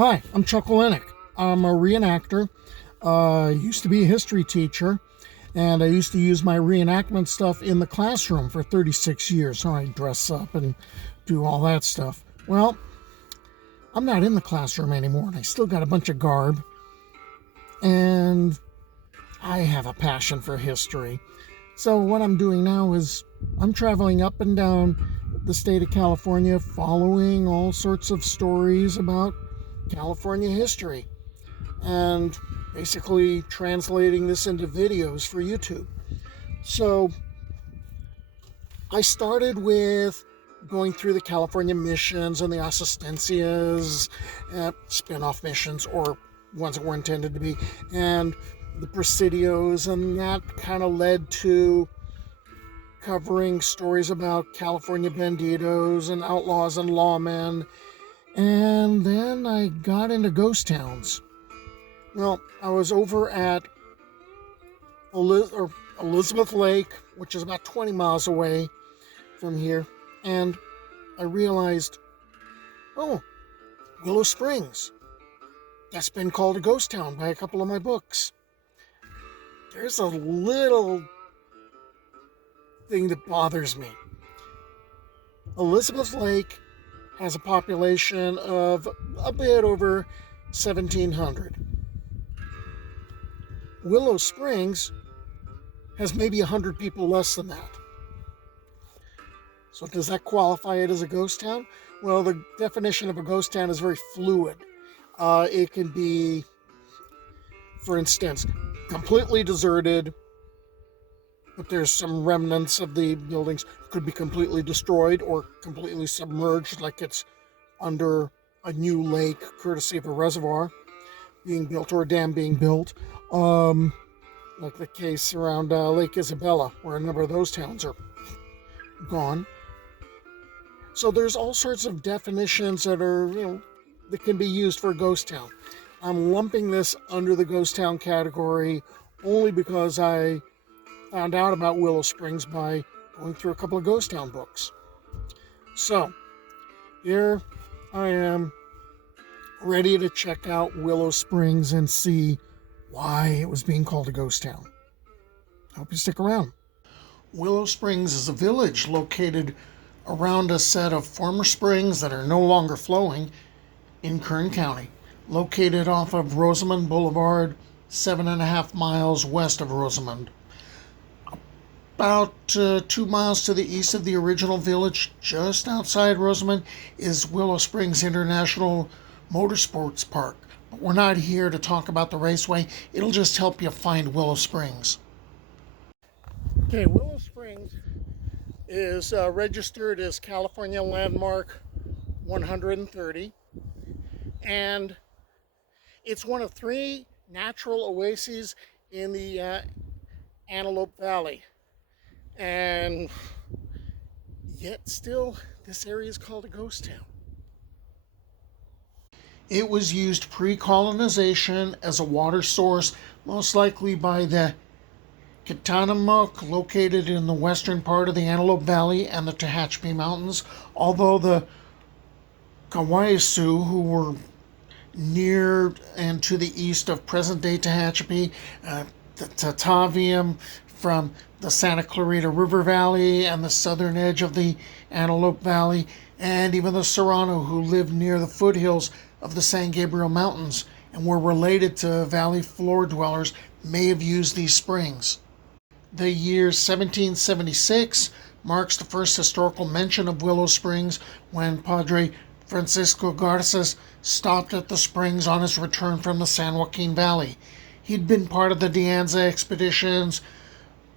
Hi, I'm Chuck Olenek. I'm a reenactor. Used to be a history teacher, and I used to use my reenactment stuff in the classroom for 36 years. So I dress up and do all that stuff. Well, I'm not in the classroom anymore, and I still got a bunch of garb. And I have a passion for history. So what I'm doing now is I'm traveling up and down the state of California, following all sorts of stories about California history and basically translating this into videos for YouTube. So I started with going through the California missions and the Asistencias, spin-off missions or ones that were intended to be, and the Presidios, and that kind of led to covering stories about California banditos and outlaws and lawmen. And then I got into ghost towns. Well, I was over at Elizabeth Lake, which is about 20 miles away from here, and I realized, oh, Willow Springs. That's been called a ghost town by a couple of my books. There's a little thing that bothers me. Elizabeth Lake has a population of a bit over 1,700. Willow Springs has maybe 100 people less than that. So does that qualify it as a ghost town? Well, the definition of a ghost town is very fluid. It can be, for instance, completely deserted, but there's some remnants of the buildings. It could be completely destroyed or completely submerged, like it's under a new lake, courtesy of a reservoir being built or a dam being built. Like the case around Lake Isabella, where a number of those towns are gone. So there's all sorts of definitions that are, that can be used for a ghost town. I'm lumping this under the ghost town category only because I found out about Willow Springs by going through a couple of ghost town books. So here I am, ready to check out Willow Springs and see why it was being called a ghost town. I hope you stick around. Willow Springs is a village located around a set of former springs that are no longer flowing in Kern County, located off of Rosamond Boulevard, 7.5 miles west of Rosamond. About 2 miles to the east of the original village, just outside Rosamond, is Willow Springs International Motorsports Park. But we're not here to talk about the raceway. It'll just help you find Willow Springs. Okay, Willow Springs is registered as California Landmark 130, and it's one of 3 natural oases in the Antelope Valley. And yet still, this area is called a ghost town. It was used pre-colonization as a water source, most likely by the Kitanamook, located in the western part of the Antelope Valley and the Tehachapi Mountains, although the Kawaiisu, who were near and to the east of present-day Tehachapi, the Tataviam from the Santa Clarita River Valley and the southern edge of the Antelope Valley, and even the Serrano, who lived near the foothills of the San Gabriel Mountains and were related to valley floor dwellers, may have used these springs. The year 1776 marks the first historical mention of Willow Springs, when Padre Francisco Garces stopped at the springs on his return from the San Joaquin Valley. He'd been part of the De Anza expeditions,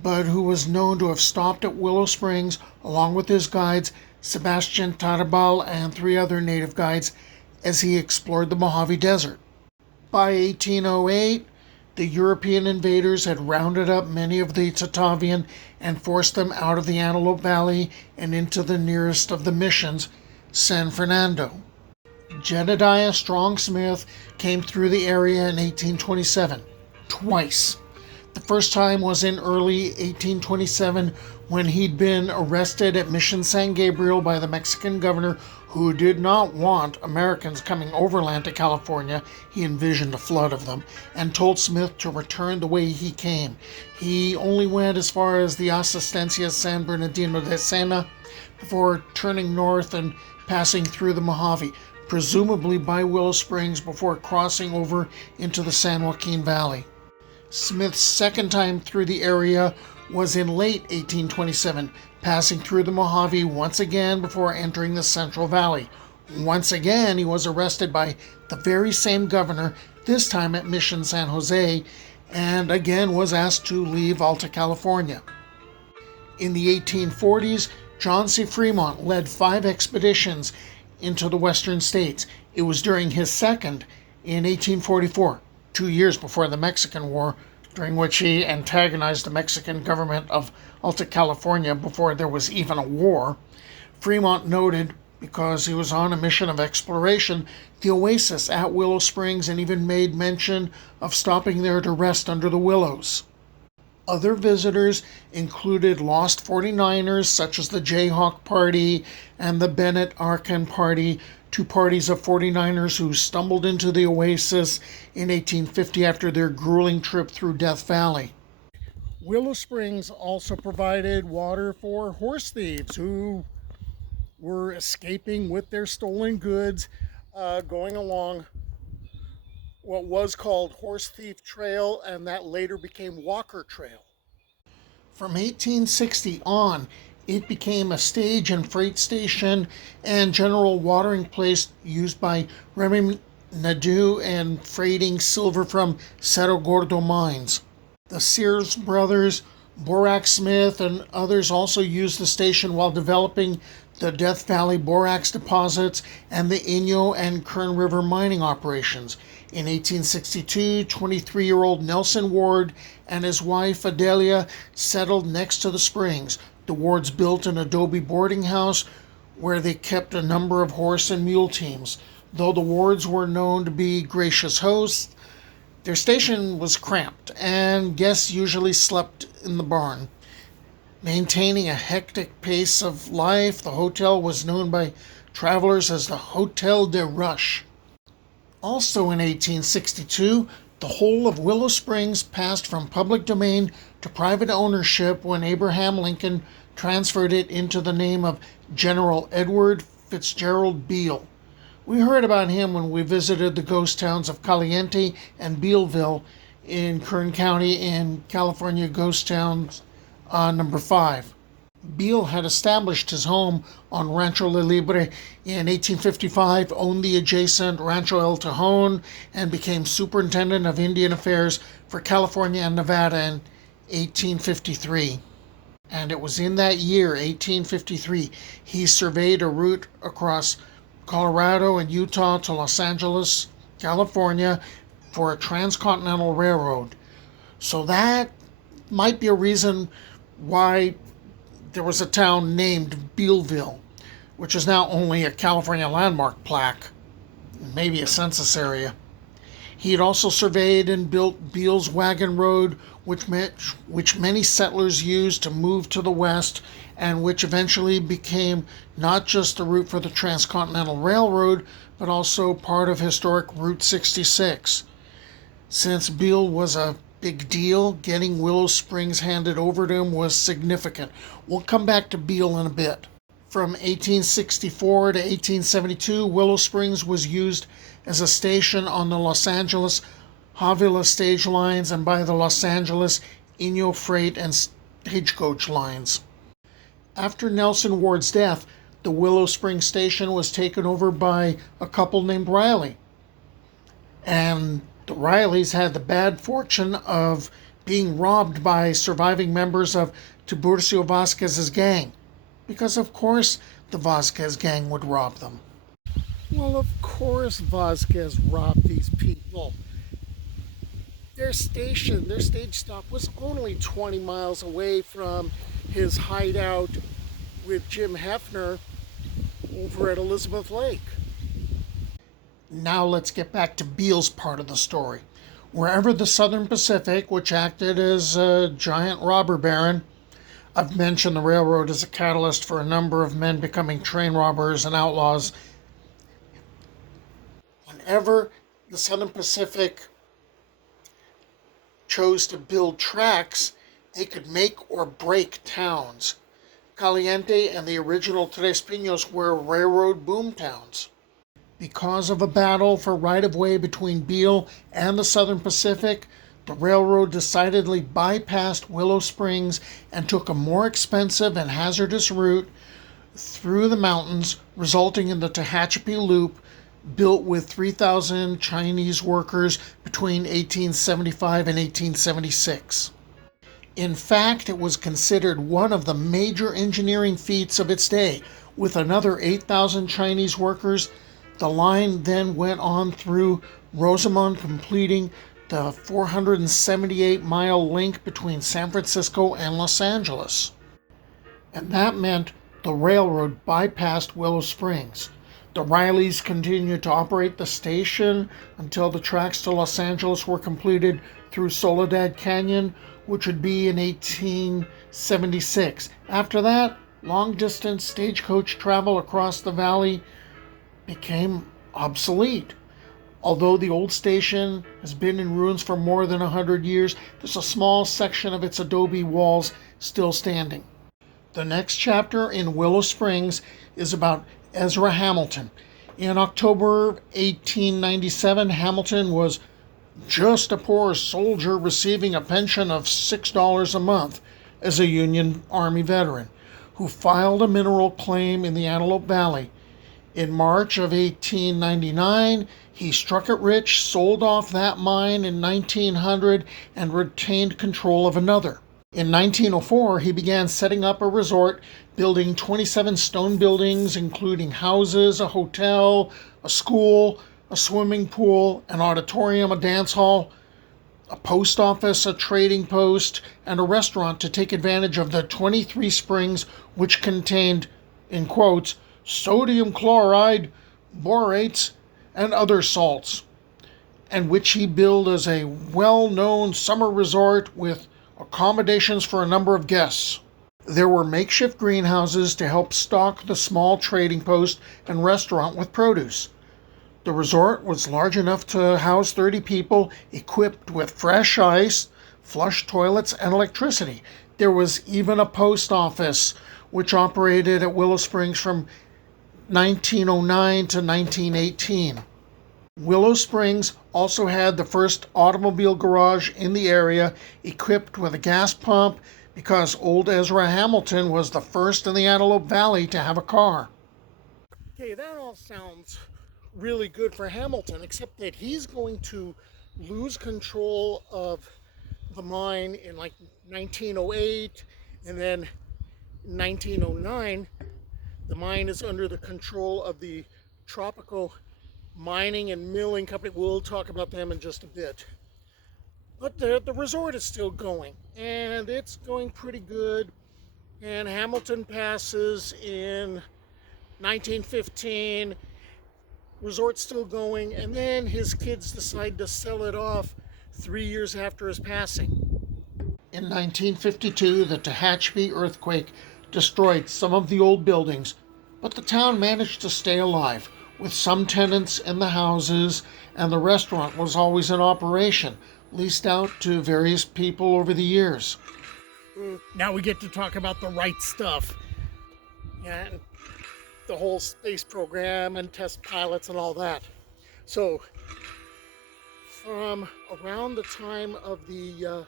but who was known to have stopped at Willow Springs along with his guides, Sebastian Tarabal and 3 other native guides, as he explored the Mojave Desert. By 1808, the European invaders had rounded up many of the Tatavian and forced them out of the Antelope Valley and into the nearest of the missions, San Fernando. Jedediah Strong Smith came through the area in 1827, twice. The first time was in early 1827 when he'd been arrested at Mission San Gabriel by the Mexican governor who did not want Americans coming overland to California. He envisioned a flood of them and told Smith to return the way he came. He only went as far as the Asistencia San Bernardino de Sena before turning north and passing through the Mojave, presumably by Willow Springs, before crossing over into the San Joaquin Valley. Smith's second time through the area was in late 1827, passing through the Mojave once again before entering the Central Valley. Once again, he was arrested by the very same governor, this time at Mission San Jose, and again was asked to leave Alta California. In the 1840s, John C. Fremont led 5 expeditions into the western states. It was during his second, in 1844, 2 years before the Mexican War, during which he antagonized the Mexican government of Alta California before there was even a war. Fremont noted, because he was on a mission of exploration, the oasis at Willow Springs, and even made mention of stopping there to rest under the willows. Other visitors included Lost 49ers such as the Jayhawk Party and the Bennett Arkan Party, 2 parties of 49ers who stumbled into the oasis in 1850 after their grueling trip through Death Valley. Willow Springs also provided water for horse thieves who were escaping with their stolen goods, going along what was called Horse Thief Trail, and that later became Walker Trail. From 1860 on, it became a stage and freight station and general watering place used by Remy Nadeau and freighting silver from Cerro Gordo mines. The Sears brothers, Borax Smith, and others also used the station while developing the Death Valley borax deposits and the Inyo and Kern River mining operations. In 1862, 23-year-old Nelson Ward and his wife Adelia settled next to the springs. The Wards built an adobe boarding house where they kept a number of horse and mule teams. Though the Wards were known to be gracious hosts, their station was cramped, and guests usually slept in the barn. Maintaining a hectic pace of life, the hotel was known by travelers as the Hotel de Rush. Also in 1862, the whole of Willow Springs passed from public domain to private ownership when Abraham Lincoln transferred it into the name of General Edward Fitzgerald Beale. We heard about him when we visited the ghost towns of Caliente and Bealville in Kern County in California Ghost Towns number 5. Beale had established his home on Rancho La Libre in 1855, owned the adjacent Rancho El Tejon, and became superintendent of Indian Affairs for California and Nevada in 1853. And it was in that year, 1853, he surveyed a route across Colorado and Utah to Los Angeles, California, for a transcontinental railroad. So that might be a reason why there was a town named Bealville, which is now only a California landmark plaque, maybe a census area. He had also surveyed and built Beale's Wagon Road, which many settlers used to move to the west, and which eventually became not just the route for the Transcontinental Railroad, but also part of historic Route 66. Since Beale was a big deal, getting Willow Springs handed over to him was significant. We'll come back to Beale in a bit. From 1864 to 1872, Willow Springs was used as a station on the Los Angeles Havila stage lines and by the Los Angeles Inyo freight and stagecoach lines. After Nelson Ward's death, the Willow Springs station was taken over by a couple named Riley. And the Rileys had the bad fortune of being robbed by surviving members of Tiburcio Vasquez's gang, because of course the Vasquez gang would rob them. Well, of course Vasquez robbed these people. Their stage stop was only 20 miles away from his hideout with Jim Hefner over at Elizabeth Lake. Now let's get back to Beale's part of the story. Wherever the Southern Pacific, which acted as a giant robber baron, I've mentioned the railroad as a catalyst for a number of men becoming train robbers and outlaws. Whenever the Southern Pacific chose to build tracks, they could make or break towns. Caliente and the original Tres Pinos were railroad boom towns. Because of a battle for right-of-way between Beale and the Southern Pacific, the railroad decidedly bypassed Willow Springs and took a more expensive and hazardous route through the mountains, resulting in the Tehachapi Loop, built with 3,000 Chinese workers between 1875 and 1876. In fact, it was considered one of the major engineering feats of its day. With another 8,000 Chinese workers, the line then went on through Rosamond, completing the 478-mile link between San Francisco and Los Angeles. And that meant the railroad bypassed Willow Springs. The Rileys continued to operate the station until the tracks to Los Angeles were completed through Soledad Canyon, which would be in 1876. After that, long-distance stagecoach travel across the valley became obsolete. Although the old station has been in ruins for more than 100 years, there's a small section of its adobe walls still standing. The next chapter in Willow Springs is about Ezra Hamilton. In October 1897, Hamilton was just a poor soldier receiving a pension of $6 a month as a Union Army veteran, who filed a mineral claim in the Antelope Valley. In March of 1899, he struck it rich, sold off that mine in 1900, and retained control of another. In 1904, he began setting up a resort, building 27 stone buildings, including houses, a hotel, a school, a swimming pool, an auditorium, a dance hall, a post office, a trading post, and a restaurant to take advantage of the 23 springs, which contained, in quotes, sodium chloride, borates, and other salts, and which he billed as a well-known summer resort with accommodations for a number of guests. There were makeshift greenhouses to help stock the small trading post and restaurant with produce. The resort was large enough to house 30 people, equipped with fresh ice, flush toilets, and electricity. There was even a post office, which operated at Willow Springs from 1909 to 1918. Willow Springs also had the first automobile garage in the area, equipped with a gas pump, because old Ezra Hamilton was the first in the Antelope Valley to have a car. Okay, that all sounds really good for Hamilton, except that he's going to lose control of the mine in like 1908, and then in 1909, the mine is under the control of the Tropico Mining and Milling Company. We'll talk about them in just a bit. But the resort is still going, and it's going pretty good. And Hamilton passes in 1915. Resort's still going, and then his kids decide to sell it off 3 years after his passing. In 1952, the Tehachapi earthquake destroyed some of the old buildings, but the town managed to stay alive, with some tenants in the houses, and the restaurant was always in operation, leased out to various people over the years. Now we get to talk about the right stuff. And the whole space program and test pilots and all that. So, from around the time of the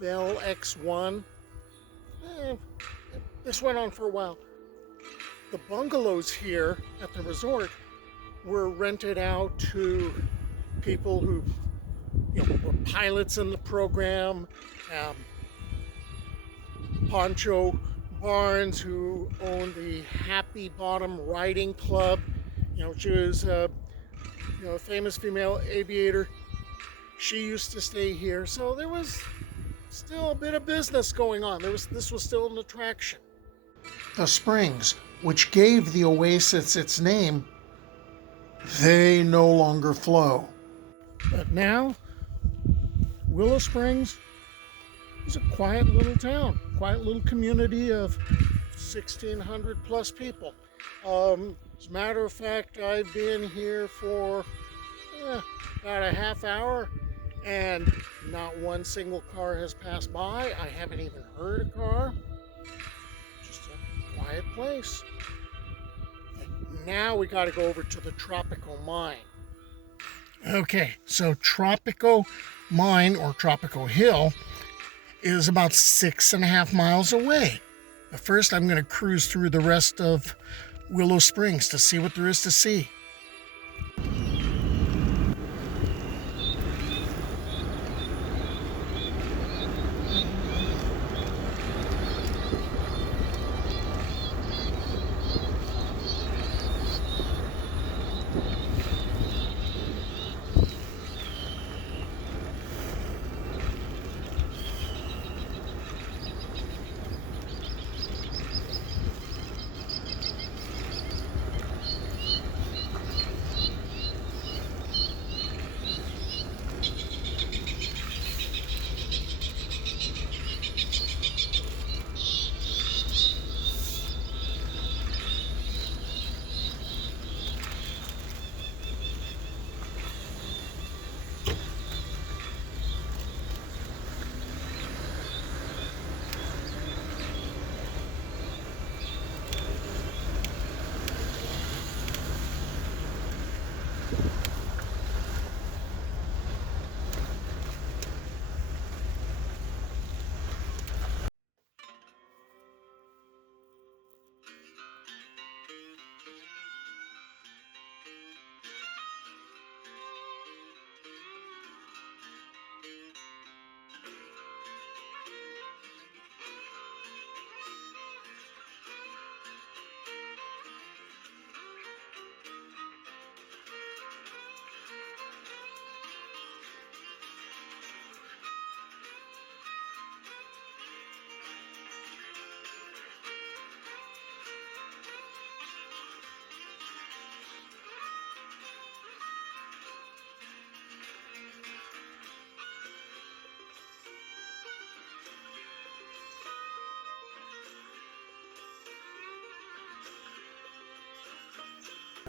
Bell X-1, this went on for a while. The bungalows here at the resort were rented out to people who were pilots in the program. Poncho Barnes, who owned the Happy Bottom Riding Club, she was a famous female aviator. She used to stay here, so there was still a bit of business going on. This was still an attraction. The springs, which gave the oasis its name, they no longer flow. But now Willow Springs is a quiet little town, quiet little community of 1,600 plus people. As a matter of fact, I've been here for about a half hour and not one single car has passed by. I haven't even heard a car. Just a quiet place. Now we got to go over to the Tropico Mine. Okay, so Tropico Mine or Tropico Hill is about 6.5 miles away. But first I'm going to cruise through the rest of Willow Springs to see what there is to see.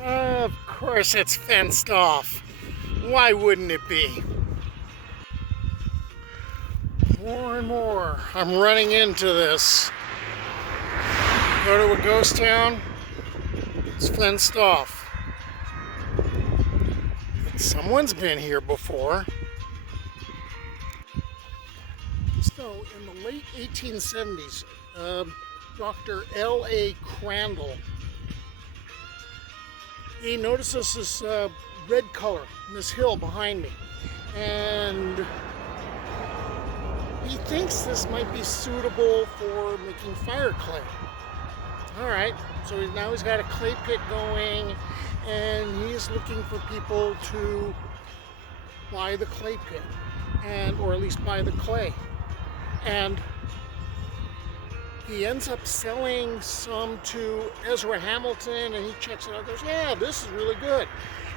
Of course it's fenced off. Why wouldn't it be? More and more I'm running into this. Go to a ghost town, it's fenced off. But someone's been here before. So in the late 1870s, Dr. L.A. Crandall, he notices this red color in this hill behind me, and he thinks this might be suitable for making fire clay. All right, so now he's got a clay pit going, and he's looking for people to buy the clay pit, or at least buy the clay. And he ends up selling some to Ezra Hamilton, and he checks it out and goes, yeah, this is really good.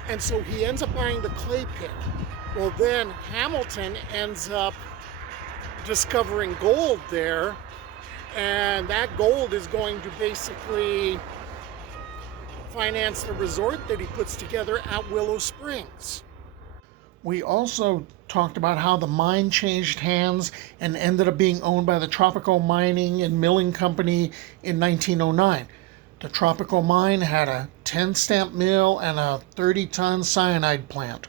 And so he ends up buying the clay pit. Well, then Hamilton ends up discovering gold there, and that gold is going to basically finance the resort that he puts together at Willow Springs. We also talked about how the mine changed hands and ended up being owned by the Tropico Mining and Milling Company in 1909. The Tropico Mine had a 10-stamp mill and a 30-ton cyanide plant.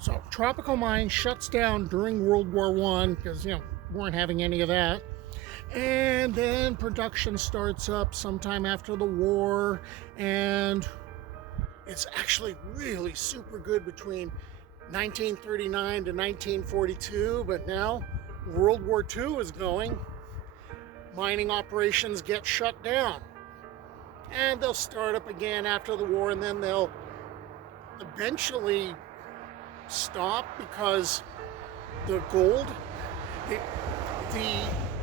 So Tropico Mine shuts down during World War I because, weren't having any of that. And then production starts up sometime after the war, and it's actually really super good between 1939 to 1942, but now World War II is going. Mining operations get shut down, and they'll start up again after the war, and then they'll eventually stop because the gold, the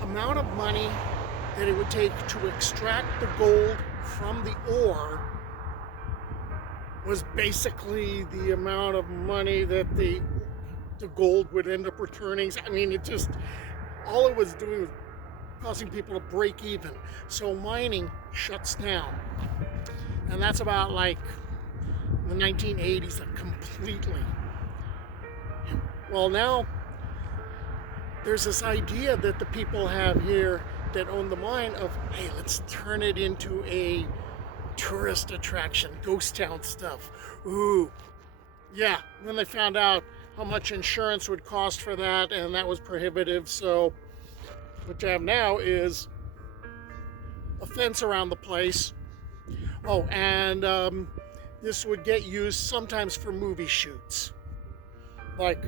amount of money that it would take to extract the gold from the ore was basically the amount of money that the the gold would end up returning. I mean, it just, all it was doing was causing people to break even. So mining shuts down. And that's about like the 1980s, like completely. Well, now there's this idea that the people have here that own the mine of, hey, let's turn it into a tourist attraction, ghost town stuff. Ooh, yeah. Then they found out how much insurance would cost for that, and that was prohibitive. So what you have now is a fence around the place. Oh, and this would get used sometimes for movie shoots. Like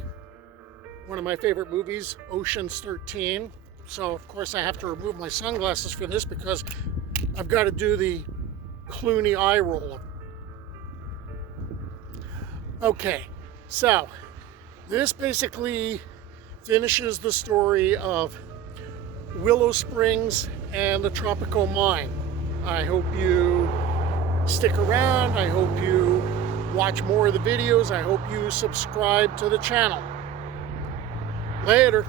one of my favorite movies, Ocean's 13. So of course I have to remove my sunglasses for this because I've got to do the Clooney eye roll. Okay, so this basically finishes the story of Willow Springs and the Tropico Mine. I hope you stick around. I hope you watch more of the videos. I hope you subscribe to the channel. Later.